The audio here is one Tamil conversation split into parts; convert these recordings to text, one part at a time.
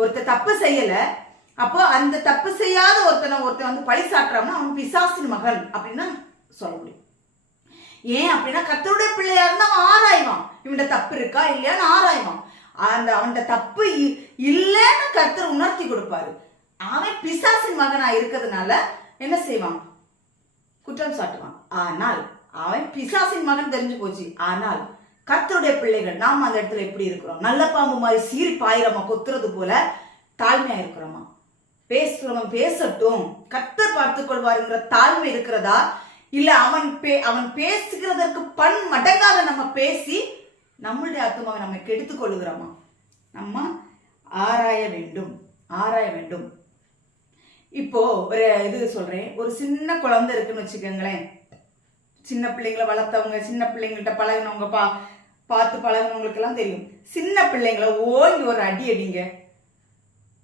ஒருத்தர் தப்பு செய்யல அப்போ அந்த தப்பு செய்யாத ஒருத்தனை ஒருத்தன் வந்து பழி சாட்டுறான்னா அவன் பிசாசின் மகன் அப்படின்னு சொல்ல முடியும். ஏன் அப்படின்னா கத்தருடைய பிள்ளையா இருந்தா அவன் ஆராய்வான். இவன்ட தப்பு இருக்கா இல்லையான்னு ஆராய்வான். அந்த அவன்கிட்ட தப்பு இல்லைன்னு கர்த்தர் உணர்த்தி கொடுப்பாரு. அவன் பிசாசின் மகனா இருக்கிறதுனால என்ன செய்வான்? குற்றம் சாட்டுவான். ஆனால் அவன் பிசாசின் மகன் தெரிஞ்சு போச்சு. ஆனால் கர்த்தருடைய பிள்ளைகள் நாம் அந்த இடத்துல எப்படி இருக்கிறோம்? நல்ல பாம்பு மாதிரி சீறி பாயிரமா கொத்துறது போல தாழ்மையா இருக்கிறோமா? பேசுறவன் பேசட்டும். கர்த்தர் பார்த்து கொள்வாருங்கிற தாழ்மை இருக்கிறதா? இல்ல அவன் பே அவன் பேசுகிறதற்கு பன் மடங்காக நம்ம பேசி நம்மளுடைய ஆத்மாவை நம்ம கெடுத்துக் கொள்ளுகிறோமா? நம்ம ஆராய வேண்டும். ஆராய வேண்டும். இப்போ ஒரு இது சொல்றேன். ஒரு சின்ன குழந்தை இருக்குன்னு வச்சுக்கோங்களேன். சின்ன பிள்ளைங்களை வளர்த்தவங்க சின்ன பிள்ளைங்கள்ட்ட பழகினவங்க பா பார்த்து பழகினவங்களுக்கெல்லாம் தெரியும். சின்ன பிள்ளைங்களை ஓங்கி ஒரு அடி அடிங்க.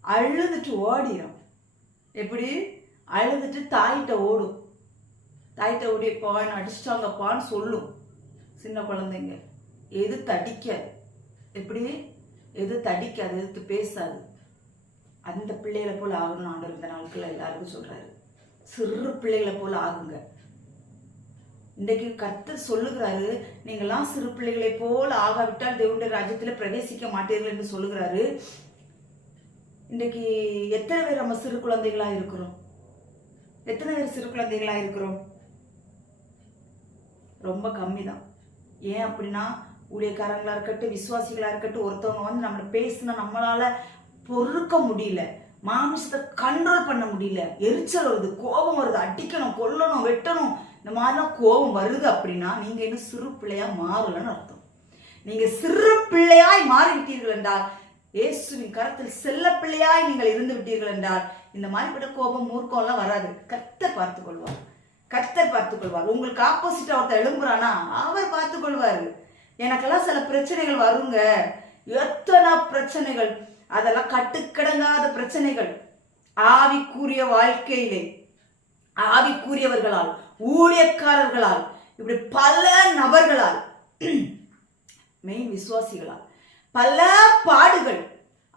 அழுதுட்டு ஓடிடும் எப்படி? அழுதுட்டு தாயிட்ட ஓடும். தாயிட்ட ஓடி பான்னு அடிச்சிட்டாங்கப்பான்னு சொல்லும். சின்ன குழந்தைங்க. எது தடிக்காது. எப்படி? எது தடிக்காது எதிர்த்து பேசாது. அந்த பிள்ளைகளை போல் ஆகணும் ஆண்டு இந்த நாட்கள் எல்லாருக்கும் சொல்கிறாரு சிறு பிள்ளைகளை போல் ஆகுங்க. இன்றைக்கு கத்து சொல்லுகிறாரு நீங்களாம் சிறு பிள்ளைகளை போல் ஆகாவிட்டால் தேவனுடைய ராஜ்யத்தில் பிரவேசிக்க மாட்டீர்கள் என்று சொல்லுகிறாரு. இன்றைக்கு எத்தனை பேர் நம்ம சிறு குழந்தைகளா இருக்கிறோம்? எத்தனை பேர் சிறு குழந்தைகளா இருக்கிறோம்? ரொம்ப கம்மி தான் ஏன் அப்படின்னா ஊழியக்காரங்களா இருக்கட்டும் விசுவாசிகளா இருக்கட்டும் ஒருத்தவங்க வந்து நம்மளை பேசினா நம்மளால பொறுக்க முடியல. மாமிசத்தை கண்ட்ரோல் பண்ண முடியல. எரிச்சல் வருது கோபம் வருது அடிக்கணும் கொல்லணும் வெட்டணும். இந்த மாதிரிலாம் கோபம் வருது அப்படின்னா நீங்க இன்னும் சிறு பிள்ளையா மாறலன்னு அர்த்தம். நீங்க சிறு பிள்ளையாய் மாறிவிட்டீர்கள் என்றால் இயேசுவின் கரத்தில் செல்ல பிள்ளையாய் நீங்கள் இருந்து விட்டீர்கள் என்றால் இந்த மாதிரிப்பட்ட கோபம் மூர்க்கம்லாம் வராது. கர்த்தர் பார்த்துக் கொள்வார். கர்த்தர் பார்த்துக் கொள்வார். உங்களுக்கு ஆப்போசிட் ஒருத்தர் எழும்புறானா அவர் பார்த்துக் கொள்வாரு. எனக்கெல்லாம் சில பிரச்சனைகள் வருங்க. எத்தனை பிரச்சனைகள்? அதெல்லாம் கட்டுக்கடங்காத பிரச்சனைகள். ஆவிக்குரிய வாழ்க்கையிலே. ஆவிக்குரியவர்களால் ஊழியக்காரர்களால் இப்படி பல நபர்களால் மெயின் விசுவாசிகளால் பல பாடுகள்.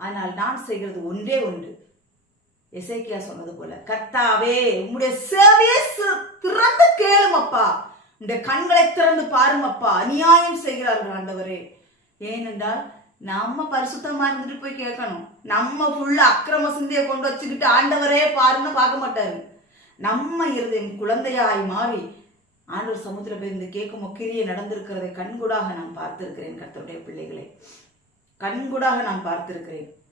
ஆனால் நான் செய்கிறது ஒன்றே ஒன்று. எசைக்கியா சொன்னது போல கர்த்தாவே உங்களுடைய சேவையை திறந்து கேளுமப்பா இந்த கண்களை திறந்து பாருமப்பா அநியாயம் செய்கிறார்கள் ஆண்டவரே. ஏனென்றால் நம்ம பரிசுத்தமா இருந்துட்டு போய் கேட்கணும். நம்ம ஃபுல்லா அக்கிரம சிந்தையை கொண்டு வச்சுக்கிட்டு ஆண்டவரே பாருன்னு பார்க்க மாட்டாரு. நம்ம இருதயம் குழந்தையாய் மாறி ஆண்டவர் சமுத்திர பேருந்து கேட்கும் கிரியை நடந்திருக்கிறதை கண்கூடாக நான் பார்த்திருக்கிறேன் கர்த்தருடைய பிள்ளைகளை. கண்கூடாக நான் பார்த்திருக்கிறேன்.